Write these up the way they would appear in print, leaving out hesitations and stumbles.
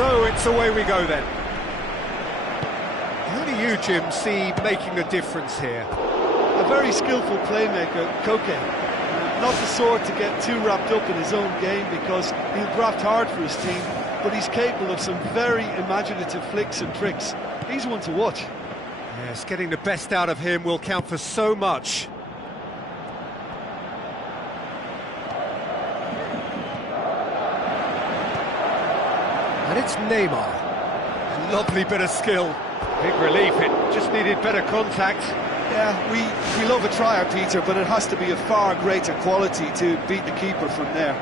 So it's away we go then. Who do you, Jim, see making a difference here? A very skillful playmaker, Koke. Not the sort to get too wrapped up in his own game because he'll graft hard for his team, but he's capable of some very imaginative flicks and tricks. He's one to watch. Yes, getting the best out of him will count for so much. And it's Neymar. Lovely bit of skill. Big relief, it just needed better contact. Yeah, we love a trier, Peter, but it has to be a far greater quality to beat the keeper from there.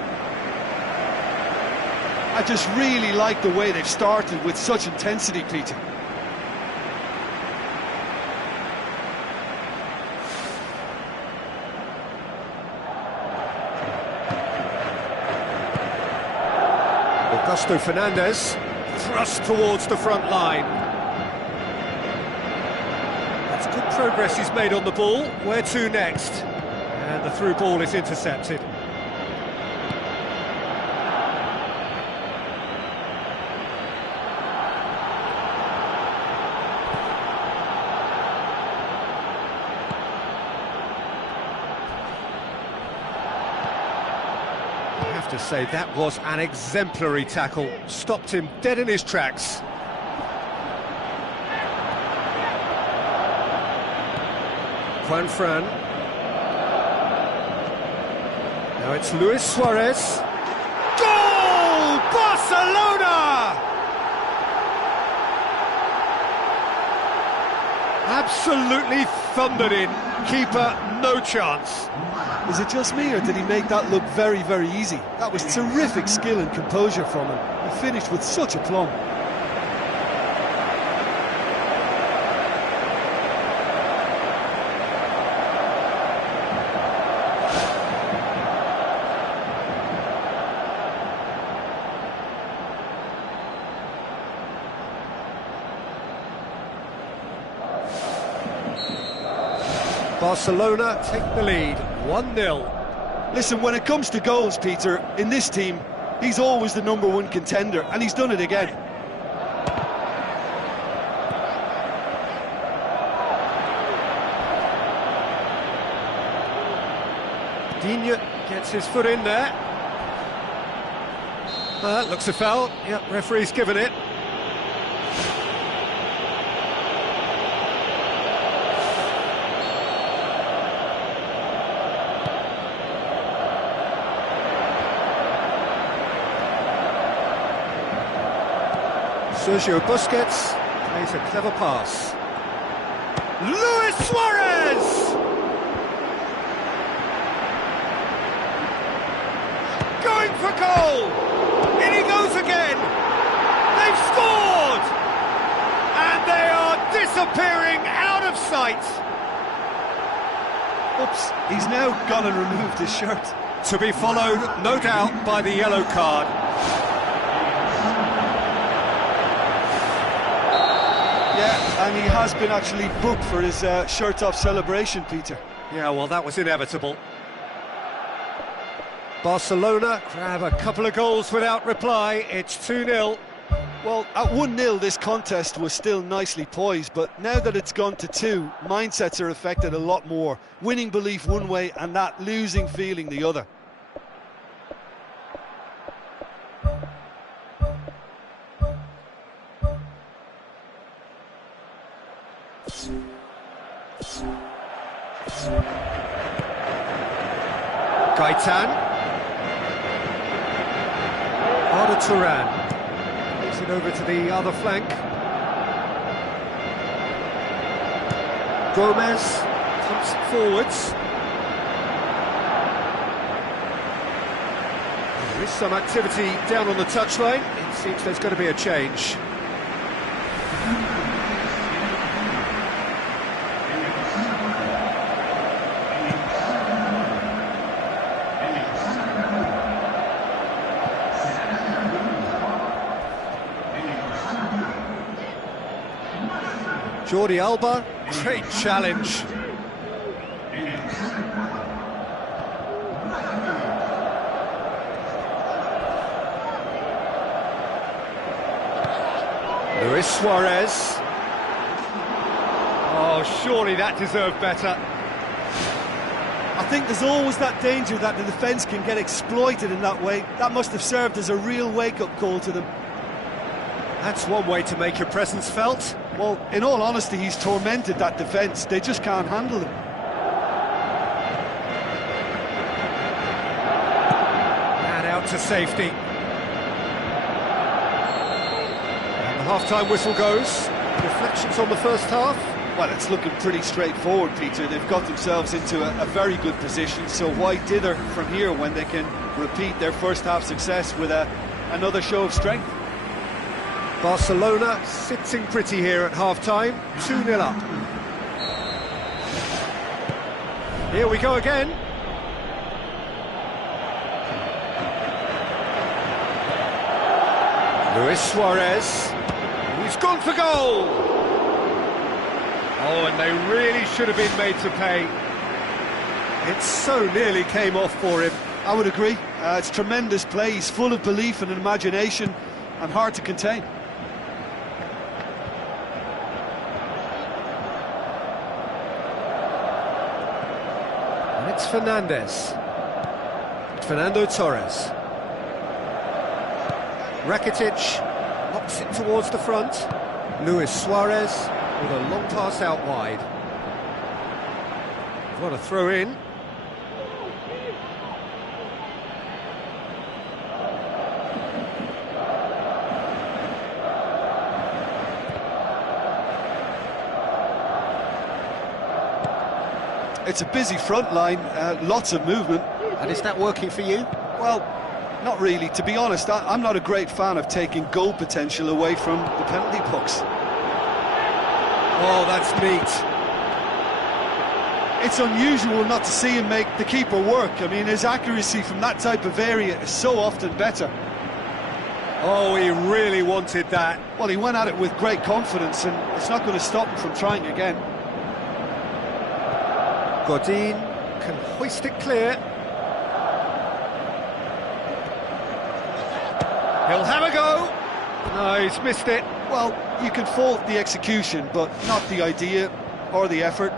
I just really like the way they've started with such intensity, Peter. Augusto Fernandez, thrust towards the front line. That's good progress he's made on the ball. Where to next? And the through ball is intercepted. I have to say, that was an exemplary tackle. Stopped him dead in his tracks. Juan Fran. Now it's Luis Suarez. Goal! Barcelona! Absolutely thundered in. Keeper, no chance. Is it just me, or did he make that look very, very easy? That was terrific skill and composure from him. He finished with such aplomb. Barcelona take the lead, 1-0. Listen, when it comes to goals, Peter, in this team, he's always the #1 contender, and he's done it again. Digne gets his foot in there. That looks a foul. Yep, referee's given it. Sergio Busquets plays a clever pass. Luis Suarez! Going for goal! In he goes again! They've scored! And they are disappearing out of sight! Oops, he's now gone and removed his shirt. To be followed, no doubt, by the yellow card. Yeah, and he has been actually booked for his shirt-off celebration, Peter. Yeah, well, that was inevitable. Barcelona grab a couple of goals without reply. It's 2-0. Well, at 1-0, this contest was still nicely poised, but now that it's gone to 2, mindsets are affected a lot more. Winning belief one way and that losing feeling the other. Gaitan. Arda Turan. Plays it over to the other flank. Gomez pumps it forwards. There is some activity down on the touchline. It seems there's going to be a change. Jordi Alba, great challenge. Luis Suarez. Oh, surely that deserved better. I think there's always that danger that the defence can get exploited in that way. That must have served as a real wake-up call to them. That's one way to make your presence felt. Well, in all honesty, he's tormented that defence. They just can't handle him. And out to safety. And the half-time whistle goes. Reflections on the first half? Well, it's looking pretty straightforward, Peter. They've got themselves into a very good position, so why dither from here when they can repeat their first-half success with another show of strength? Barcelona sitting pretty here at half-time, 2-0 up. Here we go again. Luis Suarez. He's gone for goal! Oh, and they really should have been made to pay. It so nearly came off for him. I would agree. It's tremendous play. He's full of belief and imagination and hard to contain. And it's Fernandez. Fernando Torres. Rakitic knocks it towards the front. Luis Suarez with a long pass out wide. What a throw in. It's a busy front line, lots of movement. And is that working for you? Well, not really. To be honest, I'm not a great fan of taking goal potential away from the penalty box. Oh, that's neat. It's unusual not to see him make the keeper work. I mean, his accuracy from that type of area is so often better. Oh, he really wanted that. Well, he went at it with great confidence, and it's not going to stop him from trying again. Godin can hoist it clear. He'll have a go. No, he's missed it. Well, you can fault the execution, but not the idea or the effort.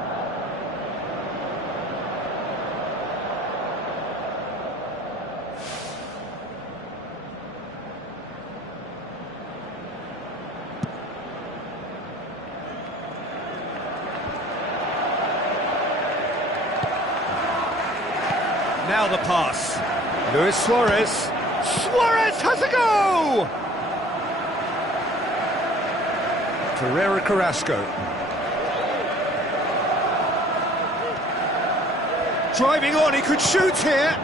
Now the pass. Luis Suarez. Suarez has a go! Ferreira Carrasco. Driving on, he could shoot here.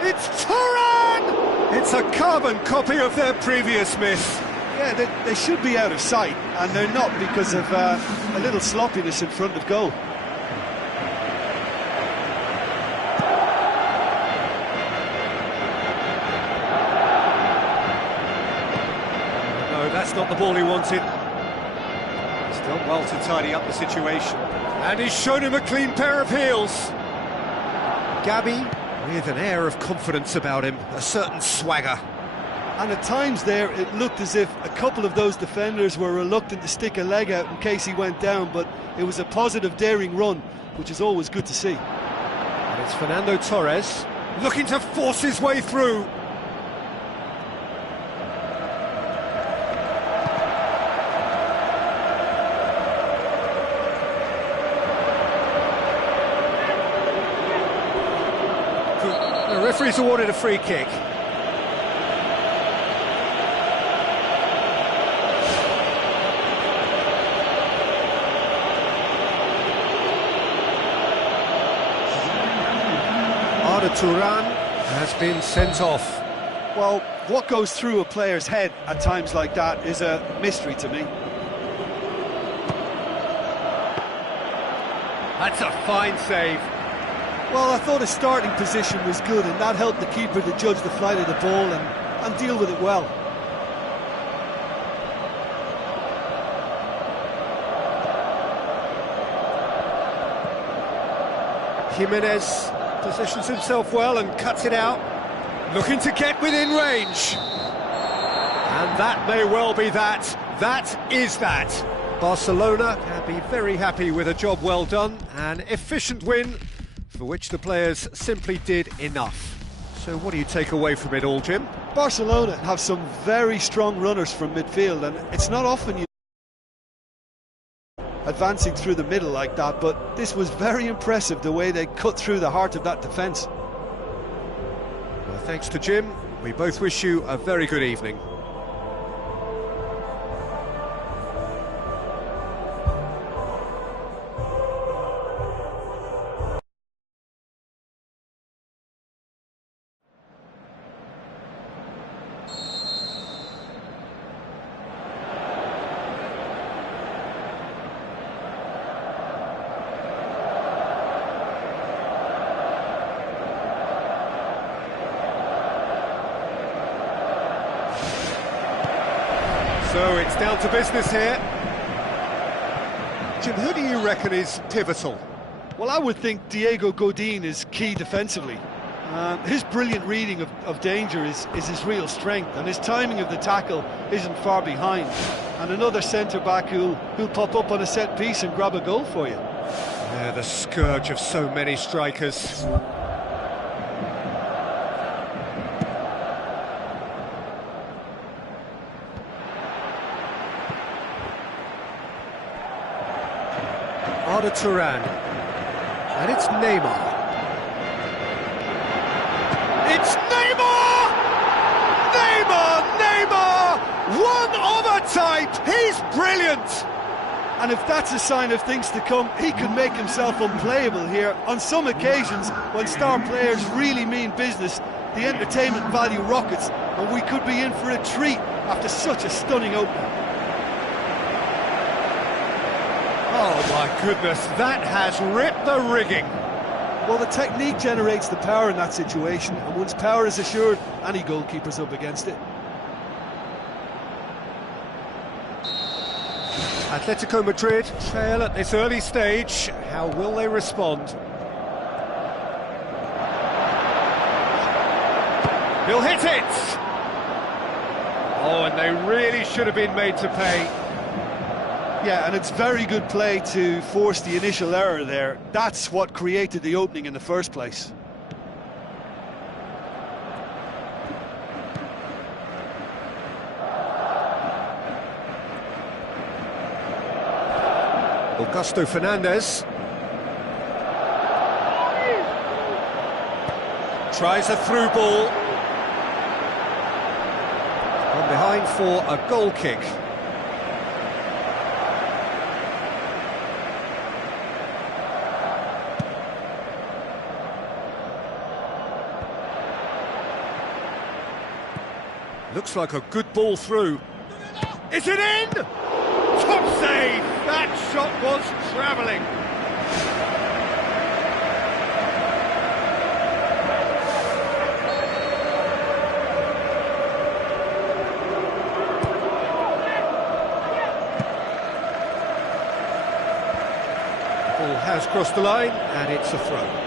It's Turan! It's a carbon copy of their previous miss. Yeah, they should be out of sight, and they're not because of a little sloppiness in front of goal. That's not the ball he wanted. He's done well to tidy up the situation. And he's shown him a clean pair of heels. Gabi with an air of confidence about him, a certain swagger. And at times there, it looked as if a couple of those defenders were reluctant to stick a leg out in case he went down, but it was a positive, daring run, which is always good to see. And it's Fernando Torres looking to force his way through. The referee's awarded a free kick. Arda Turan has been sent off. Well, what goes through a player's head at times like that is a mystery to me. That's a fine save. Well, I thought his starting position was good, and that helped the keeper to judge the flight of the ball and deal with it well. Jimenez positions himself well and cuts it out, looking to get within range. And that may well be that. That is that. Barcelona can be very happy with a job well done, an efficient win for which the players simply did enough. So what do you take away from it all, Jim? Barcelona have some very strong runners from midfield, and it's not often you advancing through the middle like that, but this was very impressive the way they cut through the heart of that defence. Well, thanks to Jim. We both wish you a very good evening. So it's down to business here. Jim, who do you reckon is pivotal? Well, I would think Diego Godin is key defensively. His brilliant reading of danger is his real strength, and his timing of the tackle isn't far behind. And another centre-back who'll pop up on a set piece and grab a goal for you. Yeah, the scourge of so many strikers. Arda Turan, and it's Neymar. It's Neymar! Neymar! One of a type! He's brilliant! And if that's a sign of things to come, he could make himself unplayable here. On some occasions, when star players really mean business, the entertainment value rockets, and we could be in for a treat after such a stunning opening. Oh my goodness, that has ripped the rigging. Well, the technique generates the power in that situation, and once power is assured, any goalkeeper's up against it. Atletico Madrid trail at this early stage. How will they respond? He'll hit it! Oh, and they really should have been made to pay. Yeah, and it's very good play to force the initial error there. That's what created the opening in the first place. Augusto Fernandez tries a through ball. From behind for a goal kick. Looks like a good ball through. Is it in? Top save! That shot was travelling. Ball has crossed the line, and it's a throw.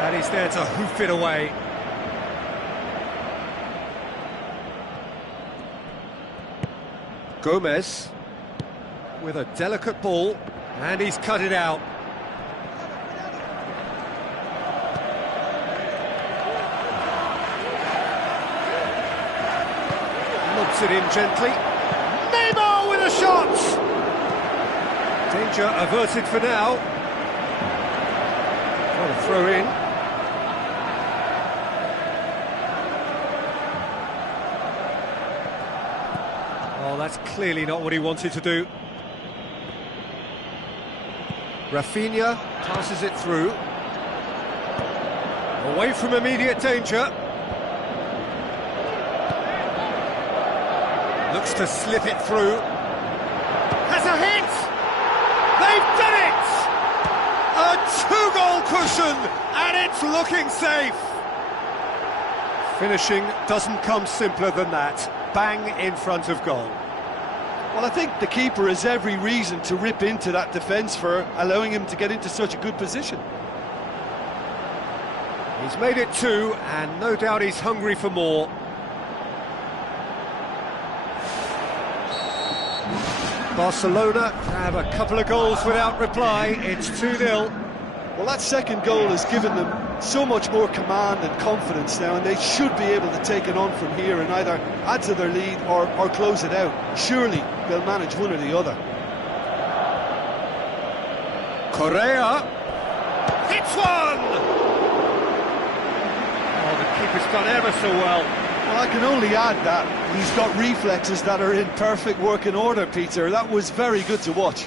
And he's there to hoof it away. Gomez with a delicate ball, and he's cut it out. Lobs it in gently. Neymar with a shot! Danger averted for now. What a throw in. Oh, that's clearly not what he wanted to do. Rafinha passes it through. Away from immediate danger. Looks to slip it through. Has a hit! They've done it! A two-goal cushion, and it's looking safe. Finishing doesn't come simpler than that. bang in front of goal. Well, I think the keeper has every reason to rip into that defence for allowing him to get into such a good position. He's made it 2, and no doubt he's hungry for more. Barcelona have a couple of goals without reply. It's 2-0. Well, that second goal has given them so much more command and confidence now, and they should be able to take it on from here and either add to their lead or close it out. Surely they'll manage one or the other. Correa hits one! Oh, the keeper's done ever so well. Well, I can only add that he's got reflexes that are in perfect working order, Peter. That was very good to watch.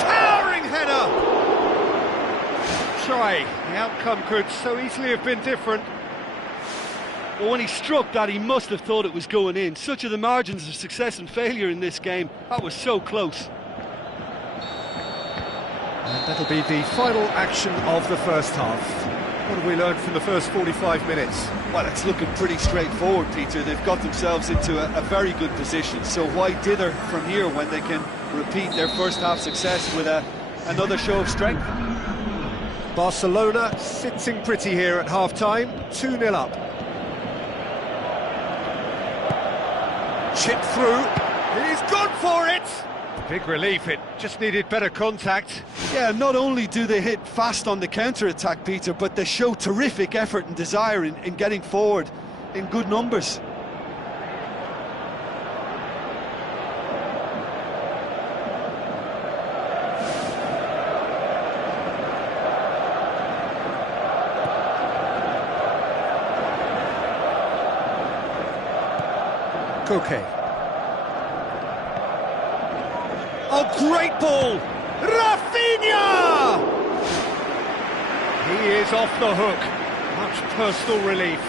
Towering header! Try. The outcome could so easily have been different. Well, when he struck that, he must have thought it was going in. Such are the margins of success and failure in this game. That was so close. And that'll be the final action of the first half. What have we learned from the first 45 minutes? Well, it's looking pretty straightforward, Peter. They've got themselves into a very good position. So why dither from here when they can repeat their first half success with another show of strength? Barcelona sitting pretty here at half-time, 2-0 up. Chip through, he's gone for it! Big relief, it just needed better contact. Yeah, not only do they hit fast on the counter-attack, Peter, but they show terrific effort and desire in getting forward in good numbers. Koke. Oh, great ball! Rafinha! He is off the hook. Much personal relief.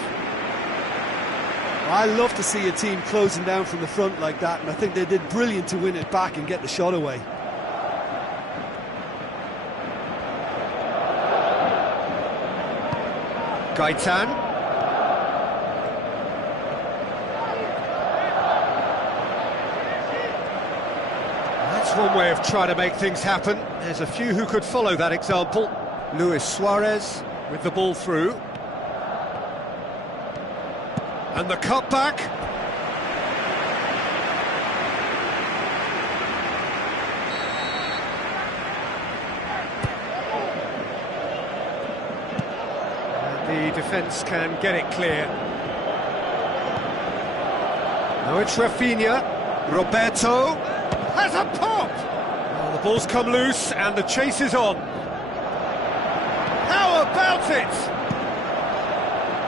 I love to see a team closing down from the front like that, and I think they did brilliant to win it back and get the shot away. Gaetan. That's one way of trying to make things happen. There's a few who could follow that example. Luis Suarez with the ball through. And the cutback. And the defence can get it clear. Now it's Rafinha. Roberto has a pop! Well, the ball's come loose and the chase is on. How about it?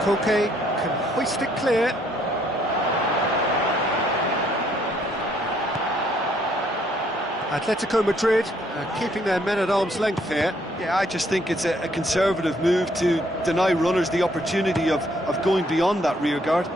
Koke can hoist it clear. Atletico Madrid keeping their men at arm's length here. Yeah, I just think it's a conservative move to deny runners the opportunity of going beyond that rear guard.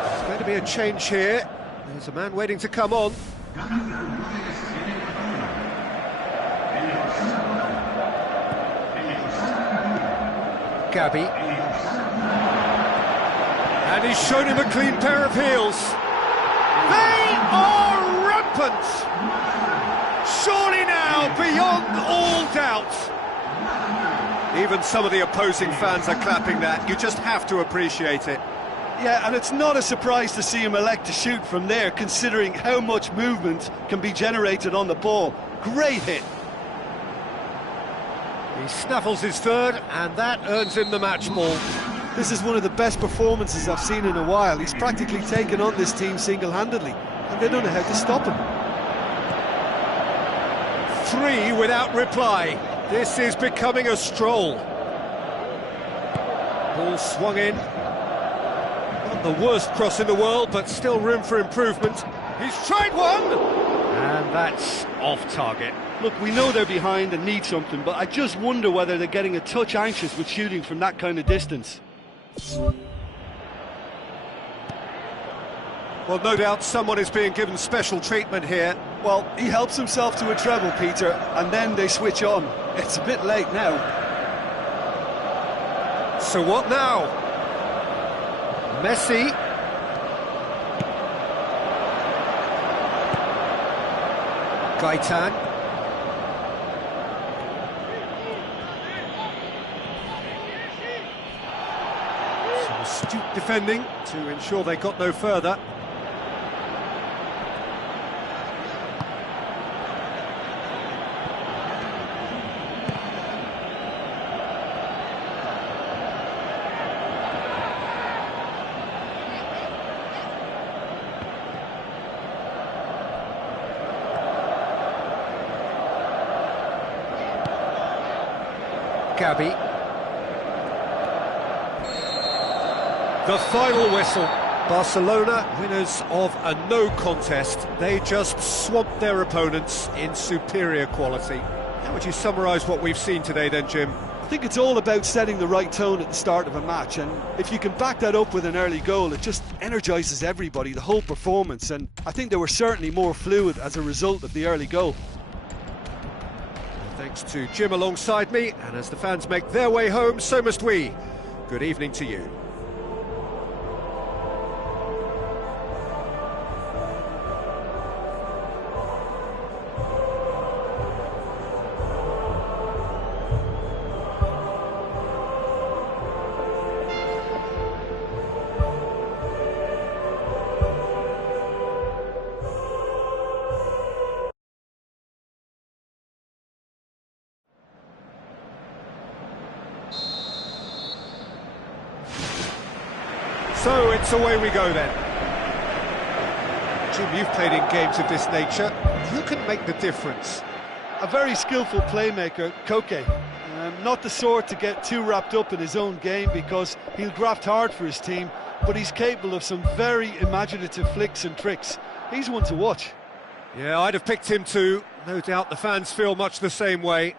There's going to be a change here. There's a man waiting to come on. Gabi. And he's shown him a clean pair of heels. They are rampant! Surely now, beyond all doubt. Even some of the opposing fans are clapping that. You just have to appreciate it. Yeah, and it's not a surprise to see him elect to shoot from there, considering how much movement can be generated on the ball. Great hit. He snaffles his third, and that earns him the match ball. This is one of the best performances I've seen in a while. He's practically taken on this team single-handedly, and they don't know how to stop him. 3 without reply. This is becoming a stroll. Ball swung in. Not the worst cross in the world, but still room for improvement. He's tried one! And that's off target. Look, we know they're behind and need something, but I just wonder whether they're getting a touch anxious with shooting from that kind of distance. Well, no doubt someone is being given special treatment here. Well, he helps himself to a treble, Peter, and then they switch on. It's a bit late now. So what now? Messi. Gaetan. Some astute defending to ensure they got no further. Gabi. The final whistle. Barcelona, winners of a no contest. They just swamped their opponents in superior quality. How would you summarise what we've seen today then, Jim? I think it's all about setting the right tone at the start of a match, and if you can back that up with an early goal, it just energises everybody, the whole performance, and I think they were certainly more fluid as a result of the early goal. Thanks to Jim alongside me, and as the fans make their way home, so must we. Good evening to you. So it's away we go then. Jim, you've played in games of this nature. Who can make the difference? A very skillful playmaker, Koke. Not the sort to get too wrapped up in his own game because he'll graft hard for his team, but he's capable of some very imaginative flicks and tricks. He's one to watch. Yeah, I'd have picked him too. No doubt the fans feel much the same way.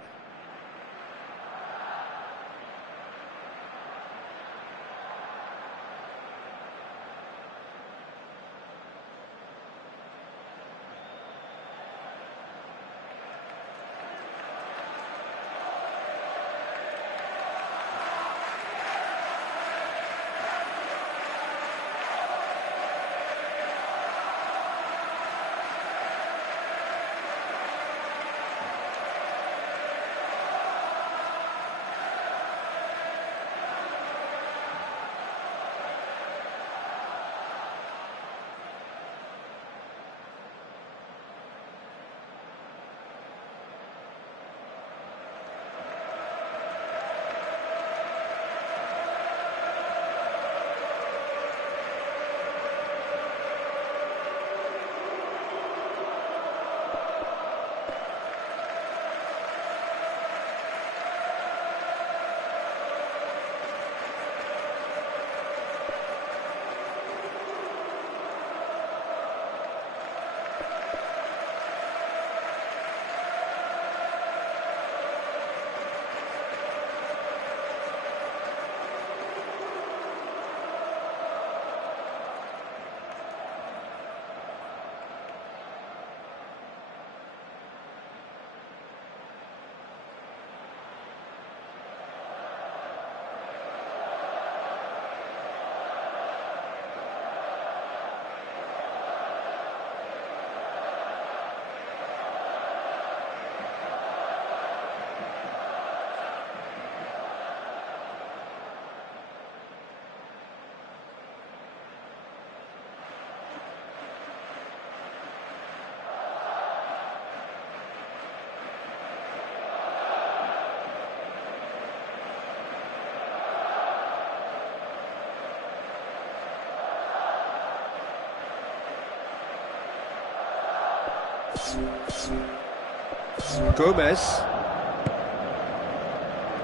Gomez.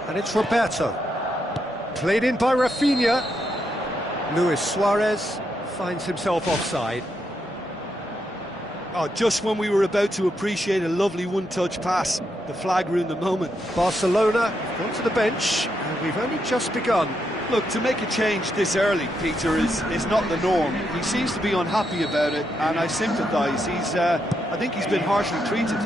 And it's Roberto. Played in by Rafinha. Luis Suarez finds himself offside. Oh, just when we were about to appreciate a lovely one-touch pass, the flag ruined the moment. Barcelona have gone to the bench, and we've only just begun. Look, to make a change this early, Peter, is not the norm. He seems to be unhappy about it, and I sympathise. I think he's been harshly treated.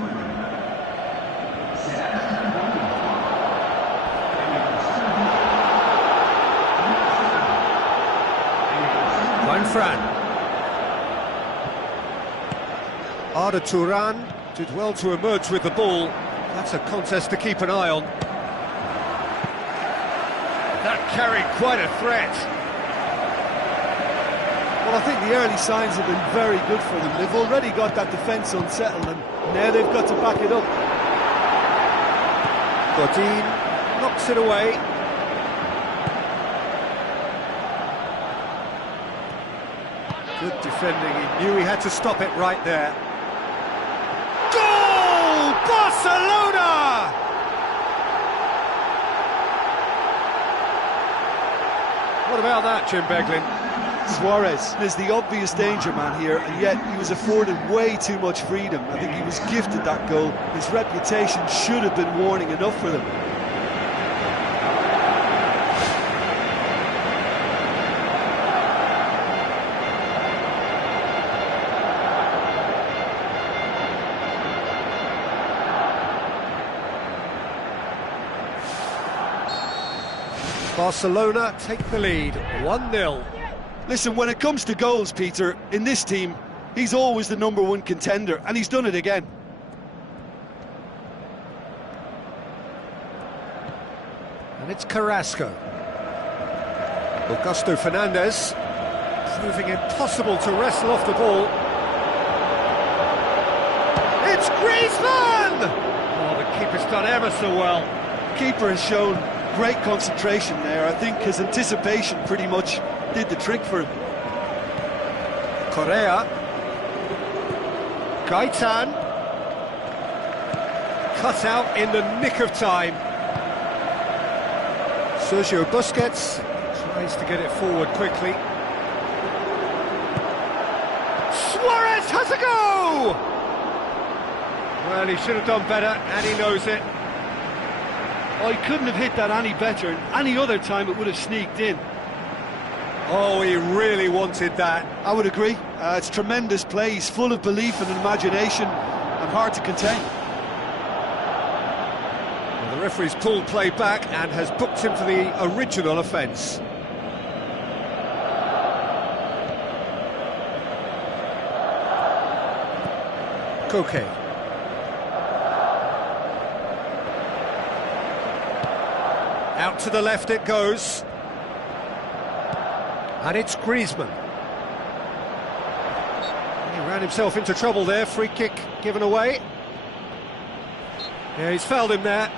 Fran. Arda Turan did well to emerge with the ball. That's a contest to keep an eye on. That carried quite a threat. Well, I think the early signs have been very good for them. They've already got that defence unsettled, and now they've got to back it up. Godin knocks it away. Good defending, he knew he had to stop it right there. Goal! Barcelona! What about that, Jim Beglin? Suarez is the obvious danger man here, and yet he was afforded way too much freedom. I think he was gifted that goal. His reputation should have been warning enough for them. Barcelona take the lead, 1-0. Listen, when it comes to goals, Peter, in this team, he's always the #1 contender, and he's done it again. And it's Carrasco. Augusto Fernandez, proving impossible to wrestle off the ball. It's Griezmann! Oh, the keeper's done ever so well. Keeper has shown great concentration there. I think his anticipation pretty much did the trick for him. Correa. Gaitan. Cut out in the nick of time. Sergio Busquets tries to get it forward quickly. Suarez has a go! Well, he should have done better, and he knows it. Oh, he couldn't have hit that any better, and any other time it would have sneaked in. Oh, he really wanted that. I would agree. It's tremendous play. He's full of belief and imagination, and hard to contain. Well, the referee's pulled play back and has booked him for the original offence. Koke. Out to the left it goes. And it's Griezmann. He ran himself into trouble there, free kick given away. Yeah, he's fouled him there.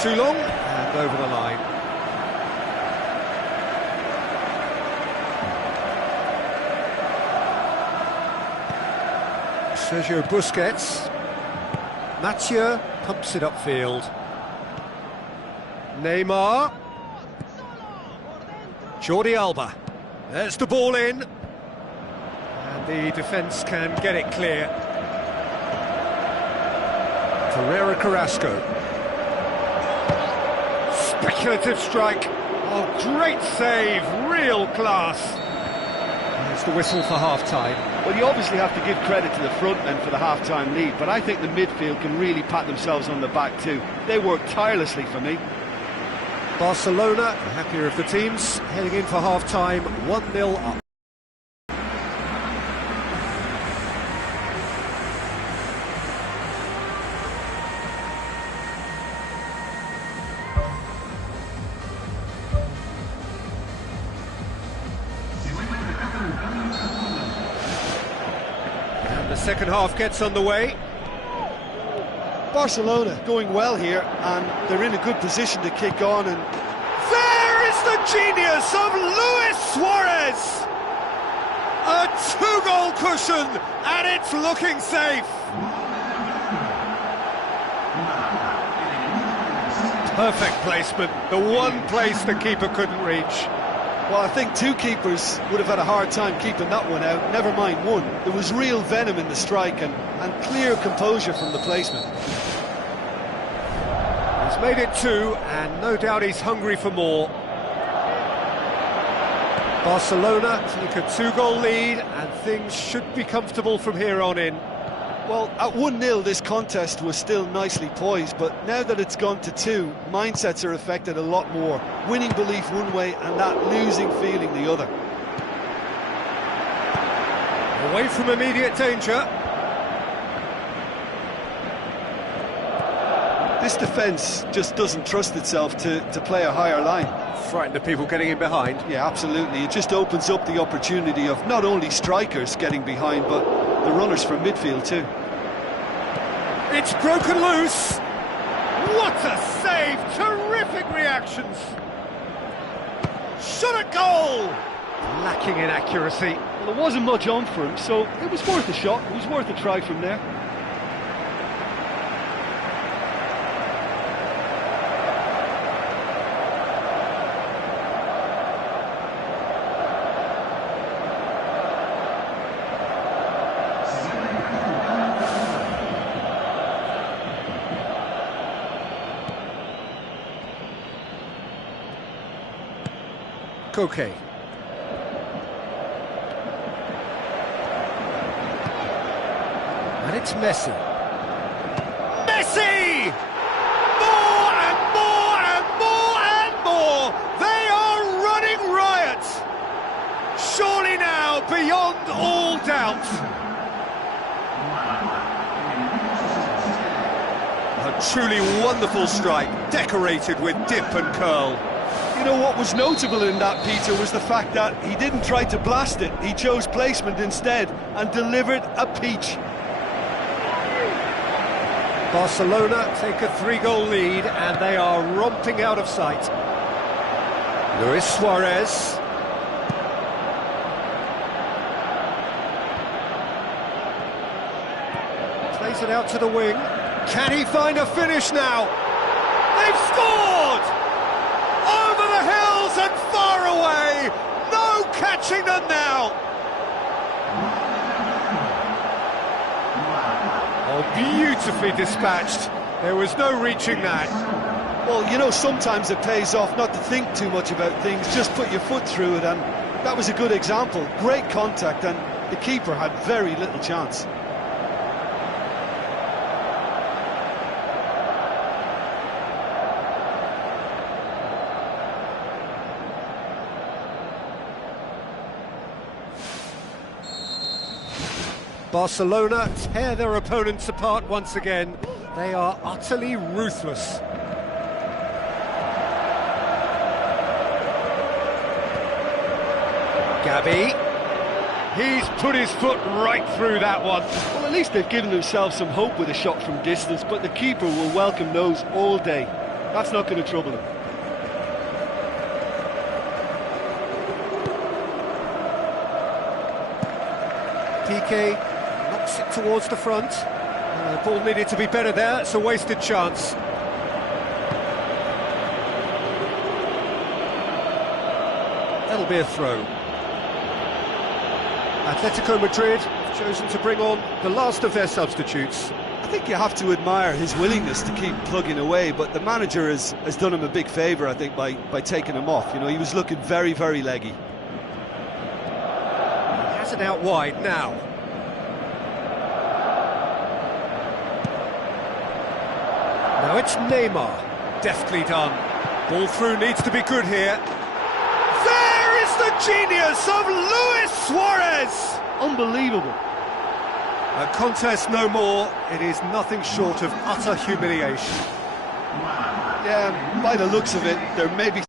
Too long, and over the line. Sergio Busquets. Mathieu pumps it upfield. Neymar. Jordi Alba. There's the ball in. And the defence can get it clear. Ferreira Carrasco. Speculative strike. Oh, great save, real class. There's the whistle for half-time. Well, you obviously have to give credit to the front men for the half-time lead, but I think the midfield can really pat themselves on the back too. They work tirelessly for me. Barcelona, the happier of the teams, heading in for half-time, 1-0 up. And the second half gets underway. Barcelona going well here, and they're in a good position to kick on. And there is the genius of Luis Suarez! A two-goal cushion, and it's looking safe. Perfect placement, the one place the keeper couldn't reach. Well, I think two keepers would have had a hard time keeping that one out, never mind one. There was real venom in the strike and clear composure from the placement. He's made it two, and no doubt he's hungry for more. Barcelona take a two-goal lead, and things should be comfortable from here on in. Well, at 1-0 this contest was still nicely poised, but now that it's gone to 2, mindsets are affected a lot more. Winning belief one way and that losing feeling the other. Away from immediate danger. This defence just doesn't trust itself to play a higher line. Frightened of people getting in behind. Yeah, absolutely. It just opens up the opportunity of not only strikers getting behind, but the runners from midfield too. It's broken loose. What a save! Terrific reactions. Shot at goal. Lacking in accuracy. Well, there wasn't much on for him, so it was worth a shot. It was worth a try from there. Koke. And it's Messi. Messi! More and more and more and more! They are running riot! Surely now, beyond all doubt. A truly wonderful strike, decorated with dip and curl. You know what was notable in that, Peter, was the fact that he didn't try to blast it. He chose placement instead and delivered a peach. Barcelona take a 3-goal lead and they are romping out of sight. Luis Suarez. Plays it out to the wing. Can he find a finish now? They've scored! Over the hills and far away! No catching them now! Oh, beautifully dispatched. There was no reaching that. Well, you know, sometimes it pays off not to think too much about things, just put your foot through it, and that was a good example. Great contact, and the keeper had very little chance. Barcelona tear their opponents apart once again. They are utterly ruthless. Gabi. He's put his foot right through that one. Well, at least they've given themselves some hope with a shot from distance, but the keeper will welcome those all day. That's not going to trouble him. Piqué knocks it towards the front. The ball needed to be better there, it's a wasted chance. That'll be a throw. Atletico Madrid have chosen to bring on the last of their substitutes. I think you have to admire his willingness to keep plugging away, but the manager has done him a big favour, I think, by taking him off. You know, he was looking very, very leggy. He has it out wide now. Now it's Neymar, deftly done. Ball through needs to be good here. There is the genius of Luis Suarez! Unbelievable. A contest no more, it is nothing short of utter humiliation. Yeah, by the looks of it, there may be